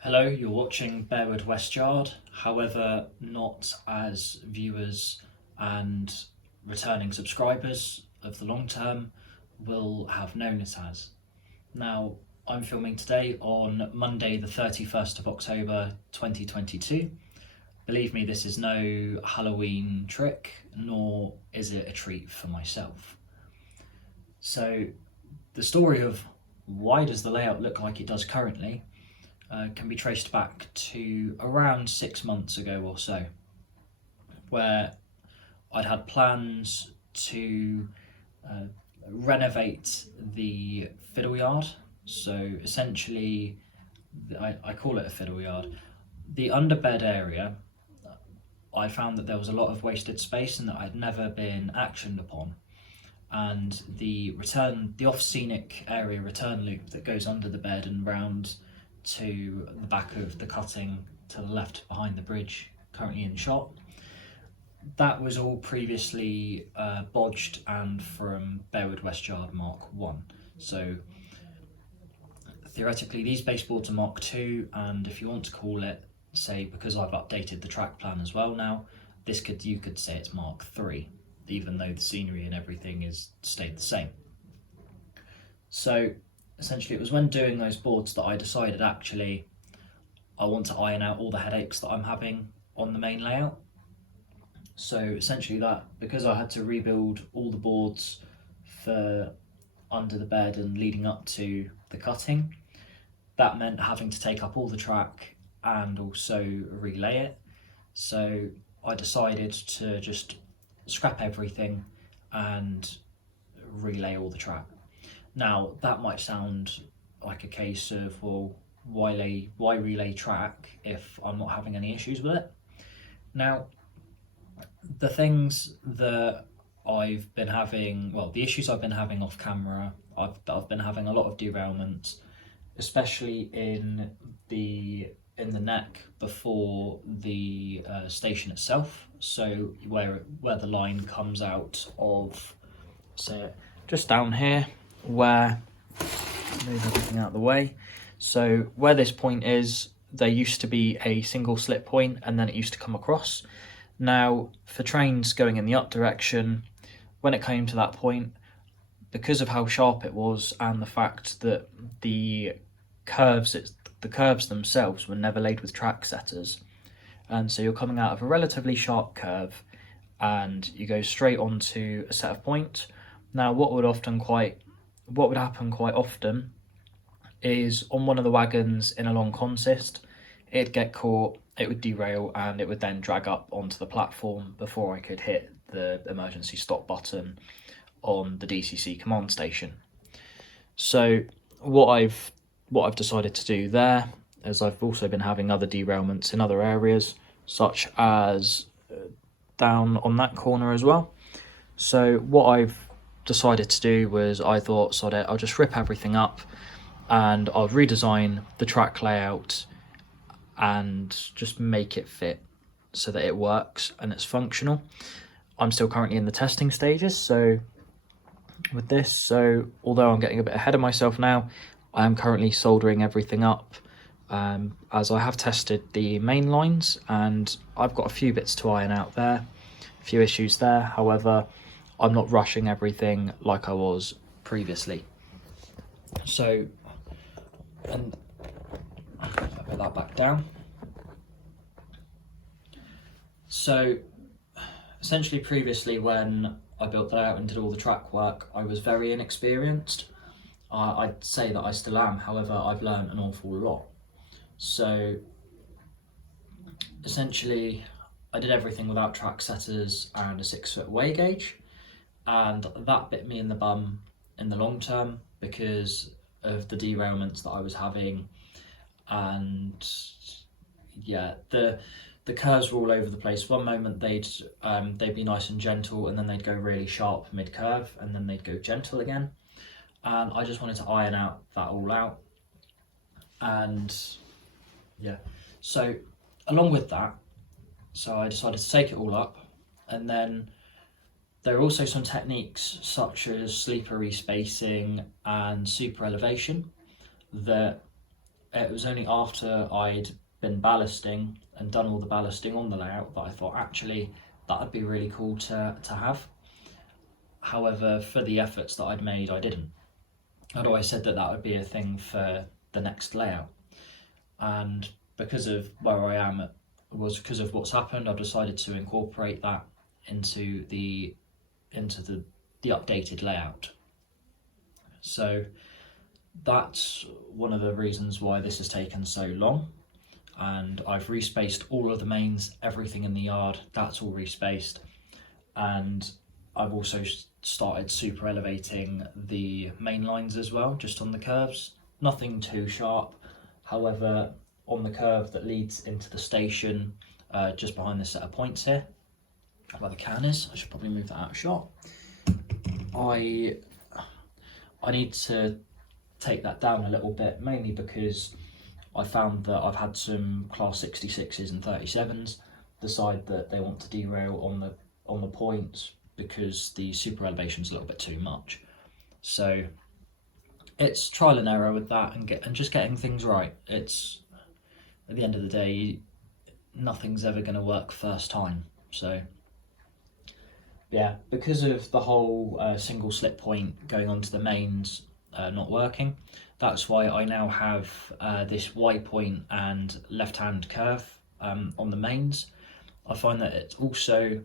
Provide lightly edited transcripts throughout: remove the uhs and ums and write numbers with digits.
Hello, you're watching Bearwood West Yard, however, not as viewers and returning subscribers of the long term will have known it as. Now, I'm filming today on Monday, the 31st of October 2022. Believe me, this is no Halloween trick, nor is it a treat for myself. So, the story of why does the layout look like it does currently can be traced back to around 6 months ago or so, where I'd had plans to renovate the fiddle yard. So essentially, I call it a fiddle yard. The underbed area, I found that there was a lot of wasted space and that I'd never been actioned upon. And the off scenic area return loop that goes under the bed and round to the back of the cutting to the left behind the bridge, currently in shot. That was all previously bodged and from Bearwood West Yard Mark 1. So theoretically these baseboards are Mark 2, and if you want to call it, say, because I've updated the track plan as well now, you could say it's Mark 3, even though the scenery and everything is stayed the same. So essentially it was when doing those boards that I decided actually I want to iron out all the headaches that I'm having on the main layout. So essentially that, because I had to rebuild all the boards for under the bed and leading up to the cutting, that meant having to take up all the track and also relay it. So I decided to just scrap everything and relay all the track. Now, that might sound like a case of, well, why relay track if I'm not having any issues with it? Now, the things that I've been having, well, the issues I've been having off camera, I've been having a lot of derailments, especially in the neck before the station itself. So where the line comes out of, say, just down here, where, move everything out of the way. So where this point is, there used to be a single slip point and then it used to come across. Now, for trains going in the up direction, when it came to that point, because of how sharp it was and the fact that the curves themselves were never laid with track setters, and so you're coming out of a relatively sharp curve and you go straight onto a set of points. Now, what would happen quite often is on one of the wagons in a long consist, it'd get caught, it would derail, and it would then drag up onto the platform before I could hit the emergency stop button on the DCC command station. So what I've decided to do there is I've also been having other derailments in other areas, such as down on that corner as well. So what I've decided to do was, I thought, sod it, I'll just rip everything up and I'll redesign the track layout and just make it fit so that it works and it's functional. I'm still currently in the testing stages, so with this, so although I'm getting a bit ahead of myself now, I am currently soldering everything up, as I have tested the main lines and I've got a few bits to iron out there, a few issues there. However, I'm not rushing everything like I was previously. So, and I'll put that back down. So essentially previously, when I built that out and did all the track work, I was very inexperienced. I'd say that I still am, however, I've learned an awful lot. So essentially I did everything without track setters and a 6-foot weigh gauge, and that bit me in the bum in the long term because of the derailments that I was having. And yeah, the curves were all over the place. One moment they'd be nice and gentle, and then they'd go really sharp mid-curve, and then they'd go gentle again. And I just wanted to iron out that all out. And yeah, so along with that, so I decided to take it all up, and then there are also some techniques such as sleeper respacing and super elevation that it was only after I'd been ballasting and done all the ballasting on the layout that I thought actually that would be really cool to have. However, for the efforts that I'd made, I didn't. I'd always said that that would be a thing for the next layout, and because of where I am, because of what's happened, I've decided to incorporate that into the updated layout. So that's one of the reasons why this has taken so long, and I've respaced all of the mains, everything in the yard, that's all respaced, and I've also started super elevating the main lines as well, just on the curves. Nothing too sharp, however, on the curve that leads into the station, just behind the set of points here, where the can is, I should probably move that out of shot. I need to take that down a little bit, mainly because I found that I've had some class 66s and 37s decide that they want to derail on the points because the super elevation is a little bit too much. So it's trial and error with that, and just getting things right. It's, at the end of the day, nothing's ever going to work first time. So yeah, because of the whole single slip point going onto the mains not working, that's why I now have this Y point and left hand curve on the mains. I find that it's also,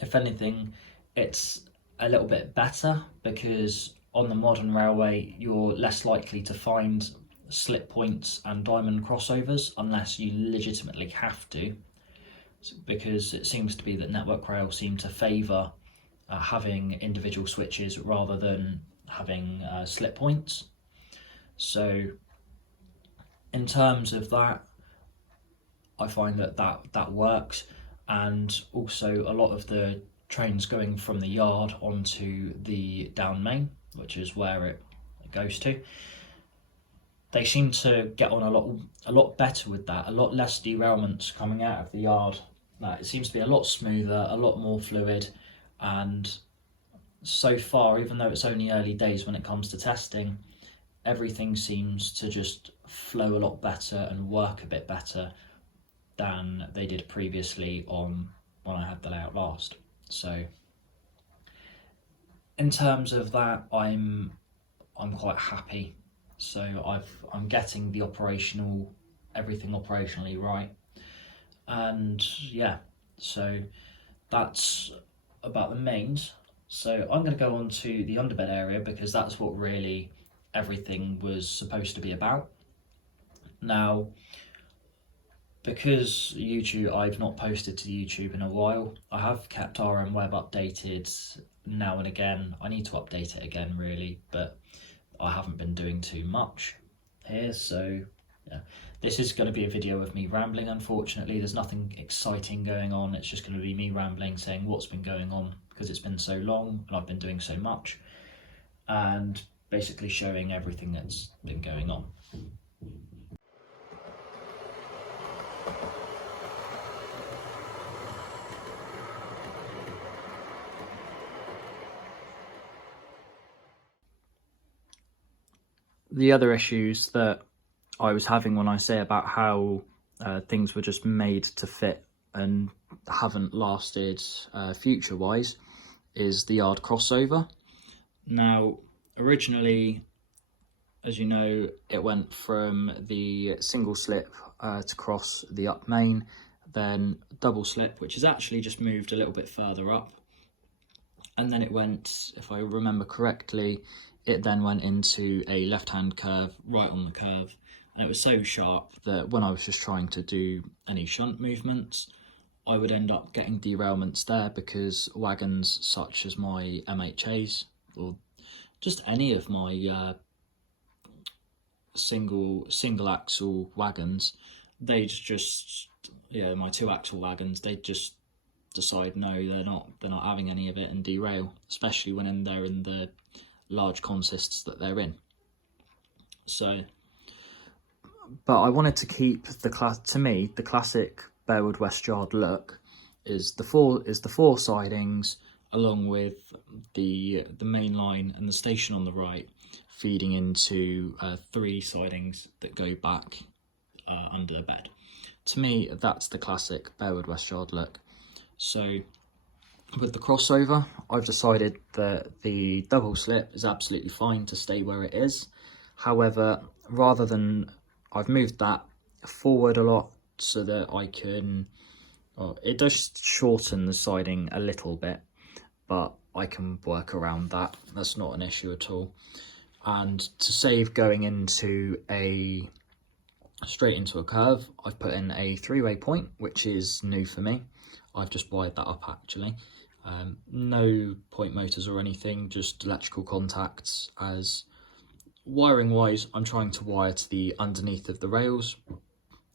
if anything, it's a little bit better because on the modern railway you're less likely to find slip points and diamond crossovers unless you legitimately have to, because it seems to be that Network Rail seem to favour having individual switches rather than having slip points. So in terms of that, I find that works, and also a lot of the trains going from the yard onto the down main, which is where it goes to, they seem to get on a lot better with that, a lot less derailments coming out of the yard. It seems to be a lot smoother, a lot more fluid, and so far, even though it's only early days when it comes to testing, everything seems to just flow a lot better and work a bit better than they did previously on when I had the layout last. So in terms of that, I'm quite happy. So I'm getting the everything operationally right, and yeah, so that's about the mains. So I'm going to go on to the underbed area because that's what really everything was supposed to be about. Now, because YouTube, I've not posted to YouTube in a while, I have kept RM Web updated now and again. I need to update it again really, but I haven't been doing too much here, so yeah. This is going to be a video of me rambling, unfortunately. There's nothing exciting going on, it's just going to be me rambling, saying what's been going on, because it's been so long and I've been doing so much, and basically showing everything that's been going on. The other issues that I was having when I say about how things were just made to fit and haven't lasted future-wise is the yard crossover. Now, originally, as you know, it went from the single slip to cross the up main, then double slip, which is actually just moved a little bit further up. And then it went, if I remember correctly, it then went into a left-hand curve right on the curve. And it was so sharp that when I was just trying to do any shunt movements, I would end up getting derailments there because wagons such as my MHAs or just any of my single axle wagons, they'd just, yeah, my 2-axle wagons, they'd just decide no, they're not having any of it and derail, especially when they're in the large consists that they're in. So, but I wanted to keep to me the classic Bearwood West Yard look is the four sidings along with the main line and the station on the right, feeding into 3 sidings that go back under the bed. To me, that's the classic Bearwood West Yard look. So with the crossover, I've decided that the double slip is absolutely fine to stay where it is. However, rather than, I've moved that forward a lot so that I can, well, it does shorten the siding a little bit, but I can work around that. That's not an issue at all. And to save going into straight into a curve, I've put in a 3-way point, which is new for me. I've just wired that up actually. No point motors or anything, just electrical contacts, as wiring wise I'm trying to wire to the underneath of the rails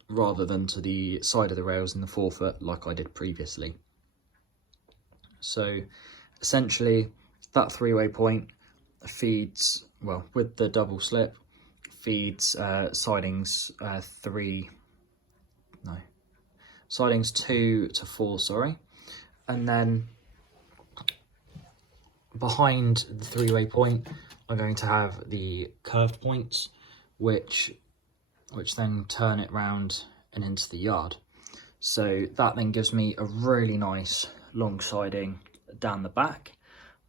rather than to the side of the rails in the forefoot like I did previously. So essentially that 3-way point feeds, well, with the double slip, feeds sidings 2 to 4, sorry, and then behind the 3-way point I'm going to have the curved points which then turn it round and into the yard. So that then gives me a really nice long siding down the back.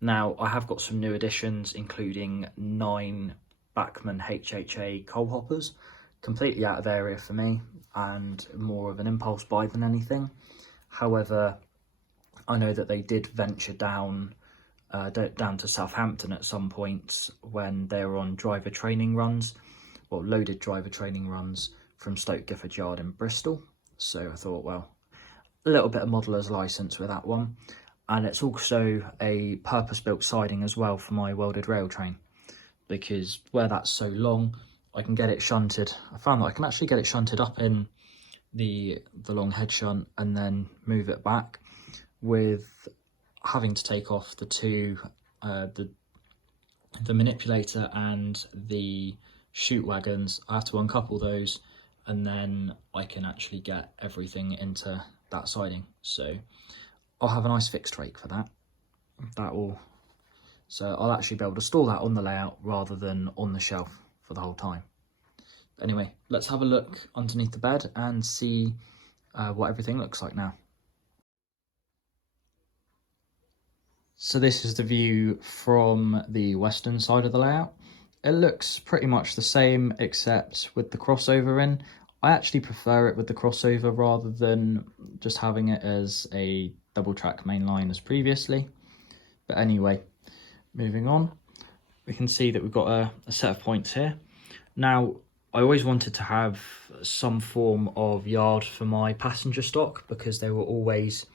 Now I have got some new additions, including 9 Bachmann HHA coal hoppers, completely out of area for me and more of an impulse buy than anything. However, I know that they did venture down to Southampton at some points when they were on driver training runs, or loaded driver training runs from Stoke Gifford Yard in Bristol. So I thought, well, a little bit of modeller's license with that one. And it's also a purpose-built siding as well for my welded rail train, because where that's so long, I can get it shunted. I found that I can actually get it shunted up in the long head shunt and then move it back, with having to take off the two, the manipulator and the chute wagons. I have to uncouple those and then I can actually get everything into that siding. So I'll have a nice fixed rake for that. So I'll actually be able to store that on the layout rather than on the shelf for the whole time. Anyway, let's have a look underneath the bed and see what everything looks like now. So this is the view from the western side of the layout. It looks pretty much the same except with the crossover in. I actually prefer it with the crossover rather than just having it as a double track main line as previously. But anyway, moving on, we can see that we've got a set of points here. Now, I always wanted to have some form of yard for my passenger stock because they were always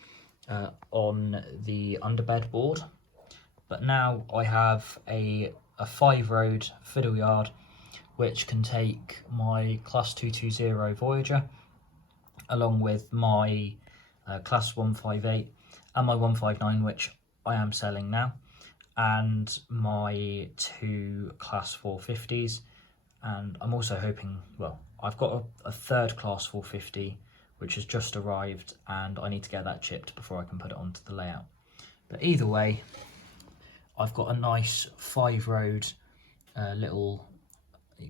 on the underbed board, but now I have a 5-road fiddle yard which can take my class 220 Voyager along with my class 158 and my 159, which I am selling now, and my 2 class 450s, and I'm also hoping, well, I've got a 3rd class 450 which has just arrived and I need to get that chipped before I can put it onto the layout. But either way, I've got a nice 5-road little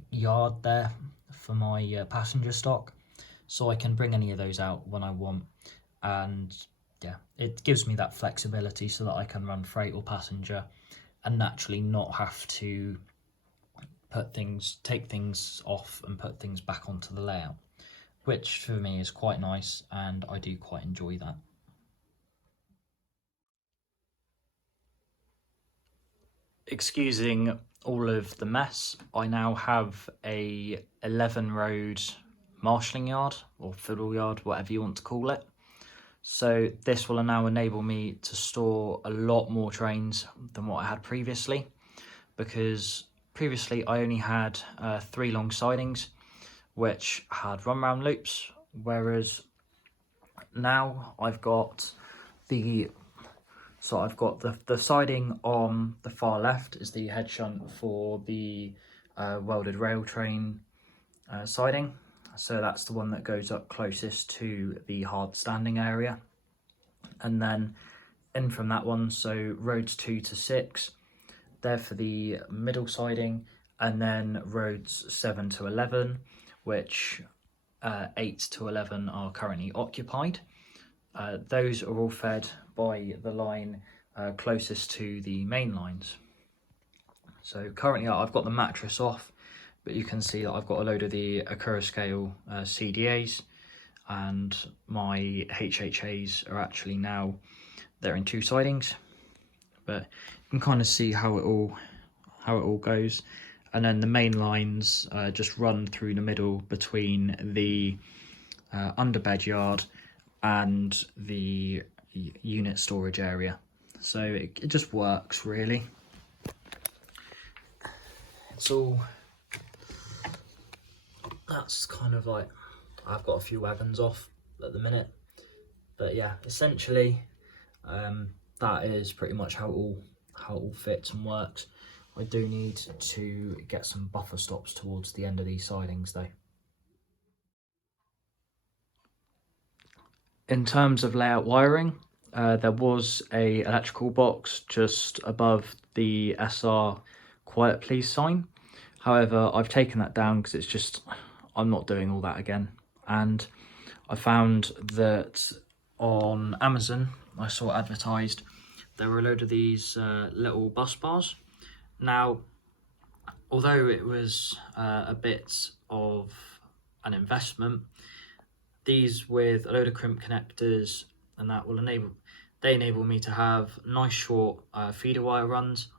yard there for my passenger stock, so I can bring any of those out when I want. And yeah, it gives me that flexibility so that I can run freight or passenger and naturally not have to take things off and put things back onto the layout, which for me is quite nice and I do quite enjoy that. Excusing all of the mess, I now have a 11-road marshalling yard or fiddle yard, whatever you want to call it. So this will now enable me to store a lot more trains than what I had previously, because previously I only had 3 long sidings which had run round loops, whereas now I've got the siding on the far left is the head shunt for the welded rail train siding. So that's the one that goes up closest to the hard standing area. And then in from that one, so roads 2 to 6, they're for the middle siding, and then roads 7 to 11, which 8 to 11 are currently occupied. Those are all fed by the line closest to the main lines. So currently I've got the mattress off, but you can see that I've got a load of the Acura scale CDAs, and my HHAs are actually now, they're in 2 sidings, but you can kind of see how it all goes. And then the main lines just run through the middle between the underbed yard and the unit storage area. So it just works really. It's all, that's kind of like, I've got a few wagons off at the minute, but yeah, essentially that is pretty much how it all fits and works. I do need to get some buffer stops towards the end of these sidings though. In terms of layout wiring, there was a electrical box just above the SR Quiet Please sign. However, I've taken that down because it's just, I'm not doing all that again. And I found that on Amazon, I saw advertised, there were a load of these little bus bars. Now, although it was a bit of an investment, these with a load of crimp connectors and that will enable me to have nice short feeder wire runs,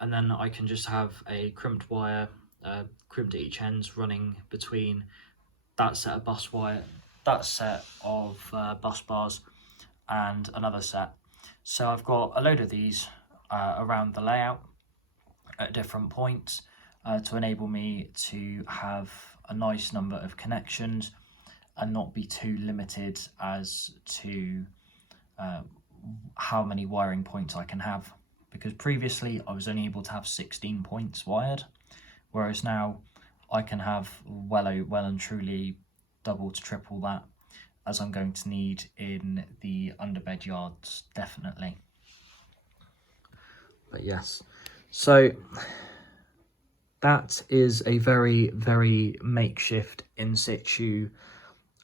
and then I can just have a crimped wire, crimped at each ends, running between that set of bus bars and another set. So I've got a load of these around the layout at different points to enable me to have a nice number of connections and not be too limited as to how many wiring points I can have, because previously I was only able to have 16 points wired, whereas now I can have well and truly double to triple that, as I'm going to need in the underbed yards, definitely. But yes, so that is a very, very makeshift in situ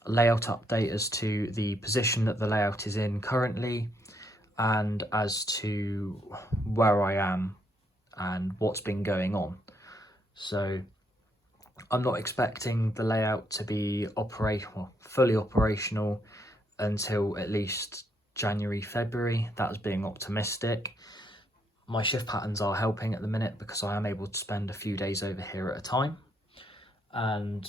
layout update as to the position that the layout is in currently, and as to where I am and what's been going on. So I'm not expecting the layout to be fully operational until at least January, February. That's being optimistic. My shift patterns are helping at the minute because I am able to spend a few days over here at a time, and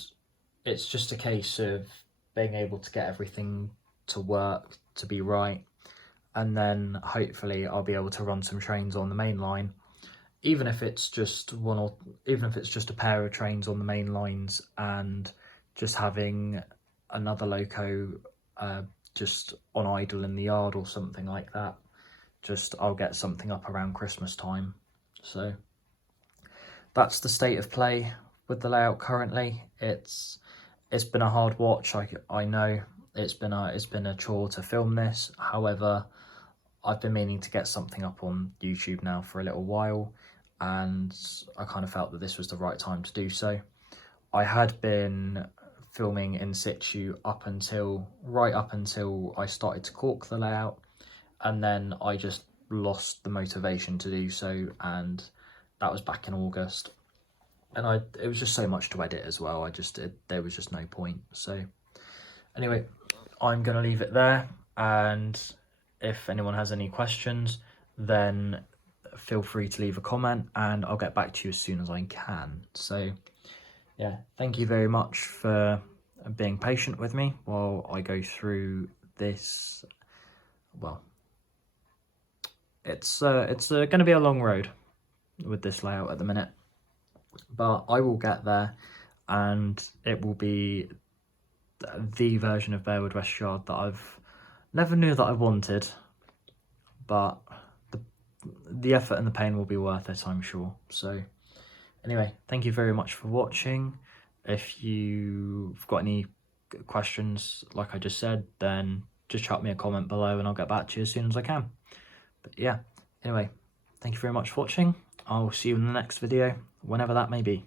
it's just a case of being able to get everything to work, to be right, and then hopefully I'll be able to run some trains on the main line, even if it's just a pair of trains on the main lines, and just having another loco just on idle in the yard or something like that. I'll get something up around Christmas time. So that's the state of play with the layout currently. It's been a hard watch. I know it's been a chore to film this. However, I've been meaning to get something up on YouTube now for a little while, and I kind of felt that this was the right time to do so. I had been filming in situ right up until I started to cork the layout, and then I just lost the motivation to do so, and that was back in August. And it was just so much to edit as well. There was just no point. So anyway, I'm going to leave it there, and if anyone has any questions, then feel free to leave a comment and I'll get back to you as soon as I can. So yeah, thank you very much for being patient with me while I go through this. Well, it's going to be a long road with this layout at the minute, but I will get there, and it will be the version of Bearwood West Yard that I've never knew that I wanted, but the effort and the pain will be worth it, I'm sure. So anyway, thank you very much for watching. If you've got any questions, like I just said, then just chuck me a comment below and I'll get back to you as soon as I can. But yeah, anyway, thank you very much for watching. I'll see you in the next video, whenever that may be.